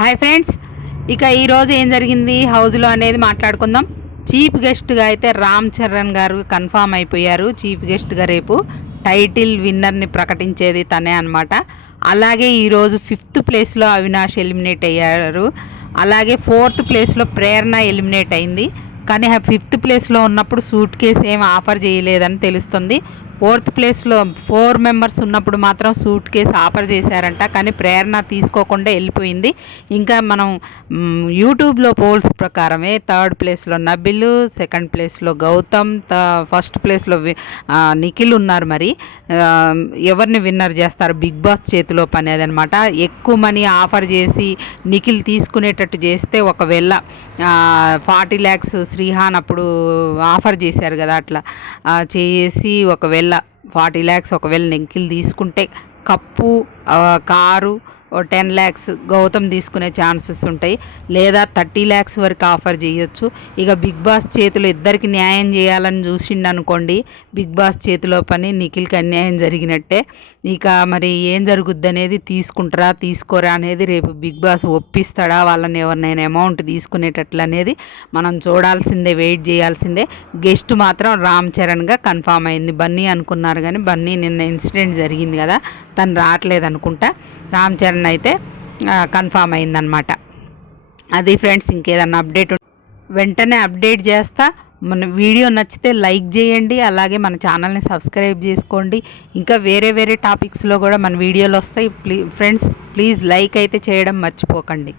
Hi friends, ఇక ఈరోజు ఏం జరిగింది హౌస్లో అనేది మాట్లాడుకుందాం. చీఫ్ గెస్ట్గా అయితే రామ్ చరణ్ గారు కన్ఫామ్ అయిపోయారు. చీఫ్ గెస్ట్గా రేపు టైటిల్ విన్నర్ని ప్రకటించేది తనే అనమాట. అలాగే ఈరోజు 5th ప్లేస్లో అవినాష్ ఎలిమినేట్ అయ్యారు. అలాగే 4th ప్లేస్లో ప్రేరణ ఎలిమినేట్ అయింది. కానీ 5th ప్లేస్లో ఉన్నప్పుడు సూట్ కేసు ఏం ఆఫర్ చేయలేదని తెలుస్తుంది. 4th ప్లేస్లో 4 మెంబర్స్ ఉన్నప్పుడు మాత్రం సూట్ కేసు ఆఫర్ చేశారంట. కానీ ప్రేరణ తీసుకోకుండా వెళ్ళిపోయింది. ఇంకా మనం యూట్యూబ్లో పోల్స్ ప్రకారమే 3rd ప్లేస్లో నబిల్, 2nd ప్లేస్లో గౌతమ్, 1st ప్లేస్లో నిఖిల్ ఉన్నారు. మరి ఎవరిని విన్నర్ చేస్తారు? బిగ్ బాస్ చేతిలో పని అదనమాట. ఎక్కువ మనీ ఆఫర్ చేసి నిఖిల్ తీసుకునేటట్టు చేస్తే, ఒకవేళ 40 lakhs శ్రీహాన్ అప్పుడు ఆఫర్ చేశారు కదా, అట్లా చేసి ఒకవేళ 40 lakhs ఒకవేళ నిఖిల్ తీసుకుంటే కప్పు, కారు 10 lakhs గౌతమ్ తీసుకునే ఛాన్సెస్ ఉంటాయి. లేదా 30 lakhs వరకు ఆఫర్ చేయొచ్చు. ఇక బిగ్ బాస్ చేతిలో ఇద్దరికి న్యాయం చేయాలని చూసిండు అనుకోండి, బిగ్ బాస్ చేతిలో పని నిఖిల్కి అన్యాయం జరిగినట్టే. ఇక మరి ఏం జరుగుద్ది అనేది, తీసుకుంటారా తీసుకోరా అనేది రేపు బిగ్ బాస్ ఒప్పిస్తాడా వాళ్ళని ఎవరినైనా అమౌంట్ తీసుకునేటట్లు అనేది మనం చూడాల్సిందే, వెయిట్ చేయాల్సిందే. గెస్ట్ మాత్రం రామ్ చరణ్గా కన్ఫామ్ అయింది. బన్నీ అనుకున్నారు కానీ బన్నీ నిన్న ఇన్సిడెంట్ జరిగింది కదా, తను రావట్లేదు అనుకుంటా. రామ్ చరణ్ అయితే కన్ఫామ్ అయిందనమాట. అది ఫ్రెండ్స్, ఇంకేదన్నా అప్డేట్ వెంటనే అప్డేట్ చేస్తా. మన వీడియో నచ్చితే లైక్ చేయండి, అలాగే మన ఛానల్ని సబ్స్క్రైబ్ చేసుకోండి. ఇంకా వేరే టాపిక్స్లో కూడా మన వీడియోలు వస్తాయి. ఫ్రెండ్స్ ప్లీజ్ లైక్ అయితే చేయడం మర్చిపోకండి.